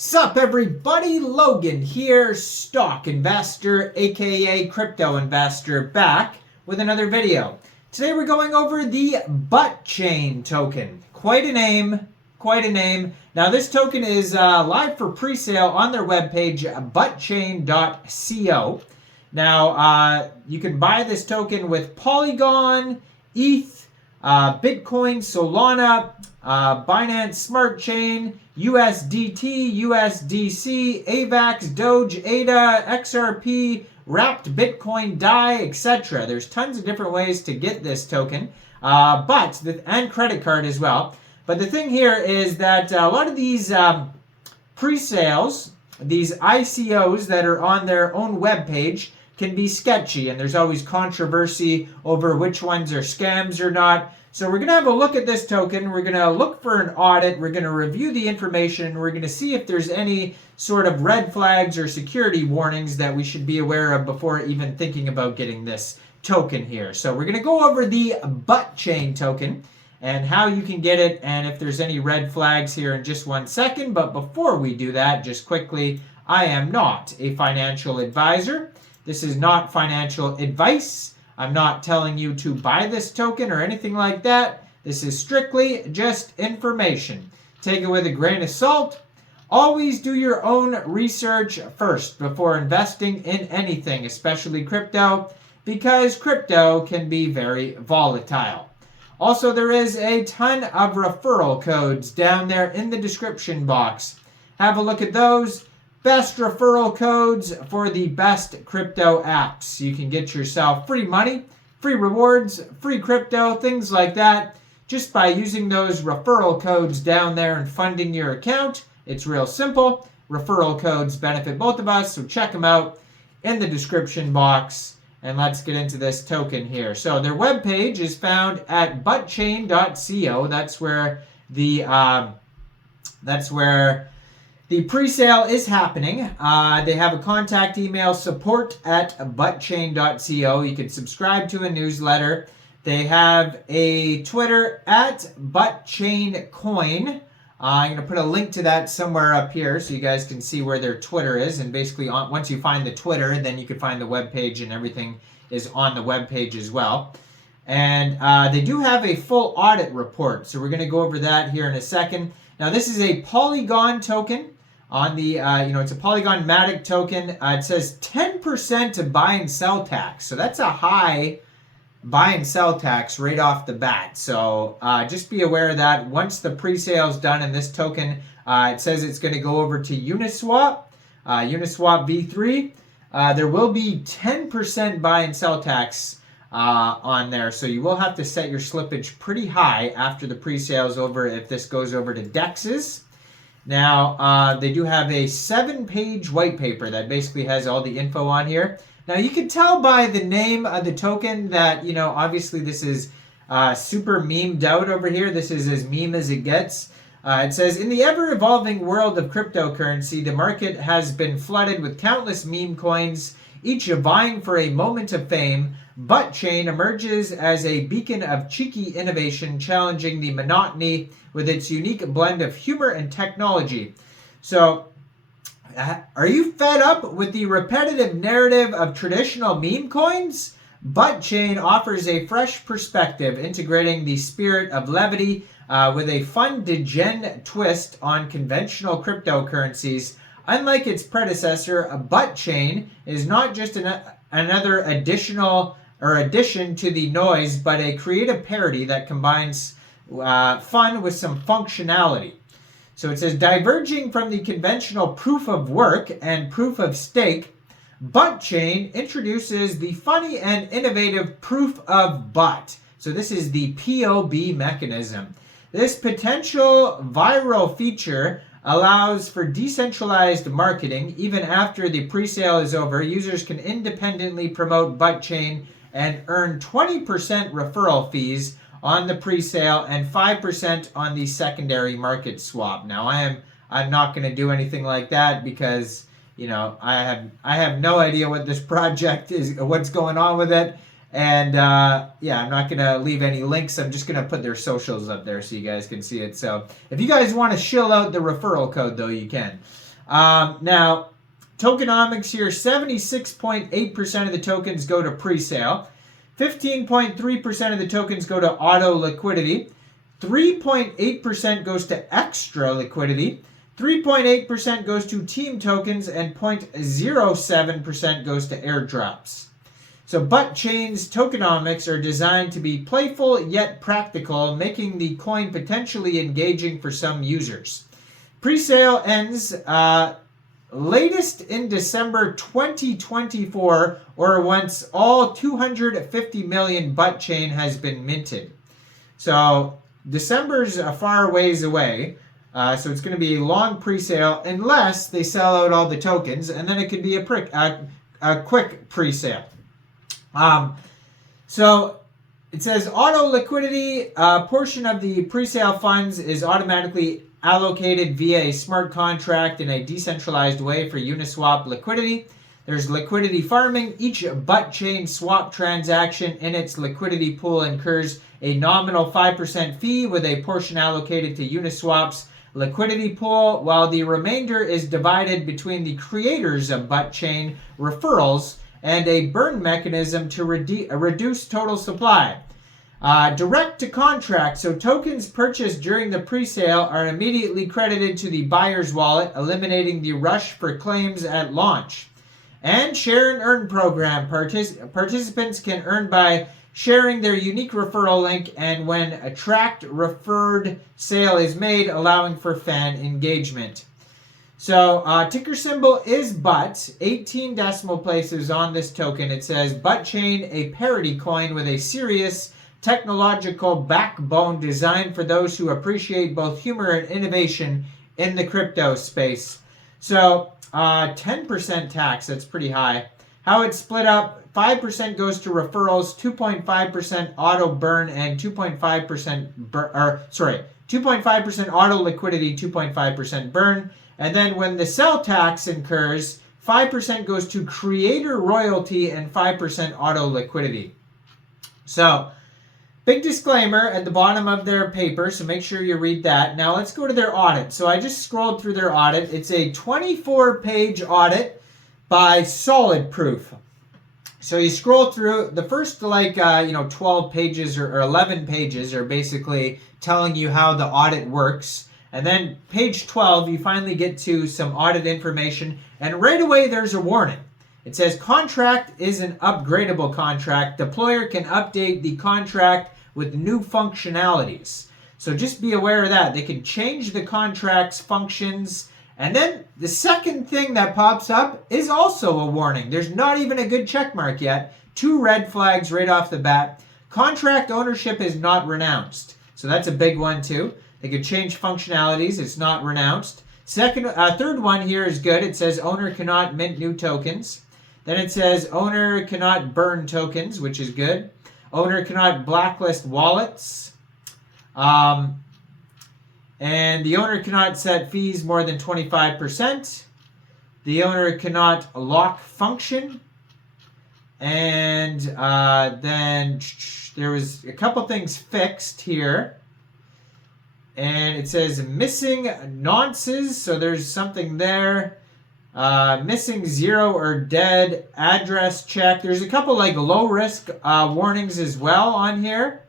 Sup everybody, Logan here, stock investor aka crypto investor, back with another video. Today we're going over the BUTTCHAIN token. Quite a name, quite a name. Now this token is live for pre-sale on their webpage, BUTTCHAIN.co. Now you can buy this token with Polygon, ETH, Bitcoin, Solana, Binance Smart Chain, USDT, USDC, AVAX, Doge, ADA, XRP, Wrapped Bitcoin, DAI, etc. There's tons of different ways to get this token, and credit card as well. But the thing here is that a lot of these pre-sales, these ICOs that are on their own webpage, can be sketchy, and there's always controversy over which ones are scams or not. So we're going to have a look at this token. We're going to look for an audit. We're going to review the information. We're going to see if there's any sort of red flags or security warnings that we should be aware of before even thinking about getting this token here. So we're going to go over the BUTTCHAIN token and how you can get it and if there's any red flags here in just 1 second. But before we do that, just quickly, I am not a financial advisor. This is not financial advice. I'm not telling you to buy this token or anything like that. This is strictly just information. Take it with a grain of salt. Always do your own research first before investing in anything, especially crypto, because crypto can be very volatile. Also, there is a ton of referral codes down there in the description box. Have a look at those. Best referral codes for the best crypto apps. You can get yourself free money, free rewards, free crypto, things like that, just by using those referral codes down there and funding your account. It's real simple. Referral codes benefit both of us, so check them out in the description box. And let's get into this token here. So their webpage is found at BUTTCHAIN.co. That's where the pre-sale is happening. They have a contact email, support@BUTTCHAIN.co. You can subscribe to a newsletter. They have a Twitter @BUTTCHAINCoin. I'm going to put a link to that somewhere up here so you guys can see where their Twitter is. And basically, once you find the Twitter, then you can find the webpage, and everything is on the webpage as well. And they do have a full audit report, so we're going to go over that here in a second. Now, this is a Polygon token. On the, it's a Polygon MATIC token. It says 10% to buy and sell tax. So that's a high buy and sell tax right off the bat. So just be aware of that. Once the pre-sale is done in this token, it says it's going to go over to Uniswap, Uniswap V3. There will be 10% buy and sell tax on there. So you will have to set your slippage pretty high after the pre-sale is over if this goes over to DEXs. Now, they do have a 7-page white paper that basically has all the info on here. Now, you can tell by the name of the token that, obviously this is super memed out over here. This is as meme as it gets. It says, in the ever-evolving world of cryptocurrency, the market has been flooded with countless meme coins, each vying for a moment of fame. BUTTCHAIN emerges as a beacon of cheeky innovation, challenging the monotony with its unique blend of humor and technology. So, are you fed up with the repetitive narrative of traditional meme coins? BUTTCHAIN offers a fresh perspective, integrating the spirit of levity with a fun degen twist on conventional cryptocurrencies. Unlike its predecessor, BUTTCHAIN is not just another addition to the noise, but a creative parody that combines fun with some functionality. So it says, diverging from the conventional proof of work and proof of stake, BUTTCHAIN introduces the funny and innovative proof of BUT. So this is the POB mechanism. This potential viral feature allows for decentralized marketing. Even after the pre-sale is over, users can independently promote BUTTCHAIN and earn 20% referral fees on the pre-sale and 5% on the secondary market swap. Now, I'm not going to do anything like that because I have no idea what this project is, what's going on with it, And yeah, I'm not going to leave any links. I'm just going to put their socials up there so you guys can see it. So if you guys want to shill out the referral code, though, you can. Now, tokenomics here, 76.8% of the tokens go to pre-sale. 15.3% of the tokens go to auto liquidity. 3.8% goes to extra liquidity. 3.8% goes to team tokens, and 0.07% goes to airdrops. So BUTTCHAIN's tokenomics are designed to be playful yet practical, making the coin potentially engaging for some users. Pre-sale ends latest in December 2024, or once all 250 million BUTTCHAIN has been minted. So December's a far ways away. So it's going to be a long pre-sale unless they sell out all the tokens, and then it could be a quick pre-sale. So it says auto liquidity portion of the pre-sale funds is automatically allocated via a smart contract in a decentralized way for Uniswap liquidity. There's liquidity farming. Each BUTTCHAIN swap transaction in its liquidity pool incurs a nominal 5% fee, with a portion allocated to Uniswap's liquidity pool, while the remainder is divided between the creators of BUTTCHAIN referrals and a burn mechanism to reduce total supply. Direct to contract, so tokens purchased during the pre-sale are immediately credited to the buyer's wallet, eliminating the rush for claims at launch. And share and earn program. Participants can earn by sharing their unique referral link, and when a tracked referred sale is made, allowing for fan engagement. So ticker symbol is BUT, 18 decimal places on this token. It says BUTTCHAIN, a parody coin with a serious technological backbone designed for those who appreciate both humor and innovation in the crypto space. So 10% tax, that's pretty high. How it's split up, 5% goes to referrals, 2.5% auto burn, and 2.5% auto liquidity, 2.5% burn. And then when the sell tax incurs, 5% goes to creator royalty and 5% auto liquidity. So, big disclaimer at the bottom of their paper, so make sure you read that. Now let's go to their audit. So I just scrolled through their audit. It's a 24-page audit by Solid Proof. So you scroll through the first 12 pages or 11 pages are basically telling you how the audit works. And then page 12, you finally get to some audit information. And right away, there's a warning. It says contract is an upgradable contract. Deployer can update the contract with new functionalities. So just be aware of that. They can change the contract's functions. And then the second thing that pops up is also a warning. There's not even a good check mark yet. 2 red flags right off the bat. Contract ownership is not renounced. So that's a big one too. They could change functionalities. It's not renounced. Third one here is good. It says owner cannot mint new tokens. Then it says owner cannot burn tokens, which is good. Owner cannot blacklist wallets. And the owner cannot set fees more than 25%. The owner cannot lock function. And then there was a couple things fixed here. And it says missing nonces, so there's something there. Missing 0 or dead address check. There's a couple low risk warnings as well on here.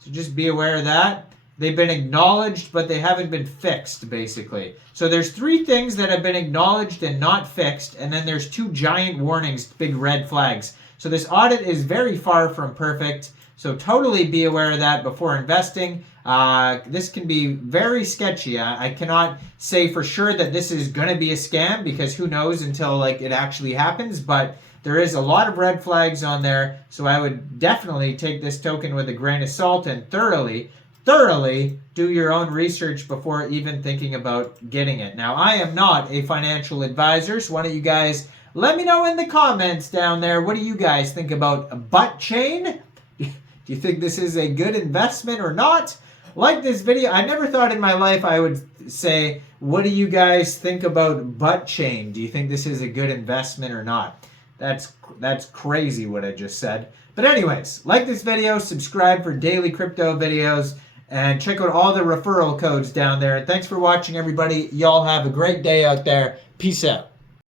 So just be aware of that. They've been acknowledged, but they haven't been fixed, basically. So there's 3 things that have been acknowledged and not fixed, and then there's 2 giant warnings, big red flags. So this audit is very far from perfect, so totally be aware of that before investing. This can be very sketchy. I cannot say for sure that this is going to be a scam, because who knows until it actually happens, but there is a lot of red flags on there, so I would definitely take this token with a grain of salt and thoroughly do your own research before even thinking about getting it. Now, I am not a financial advisor, so why don't you guys let me know in the comments down there, what do you guys think about BUTTCHAIN? Do you think this is a good investment or not? Like this video. I never thought in my life I would say, what do you guys think about BUTTCHAIN? Do you think this is a good investment or not? That's crazy what I just said. But anyways, like this video, subscribe for daily crypto videos, And check out all the referral codes down there. And thanks for watching, everybody. Y'all have a great day out there. Peace out.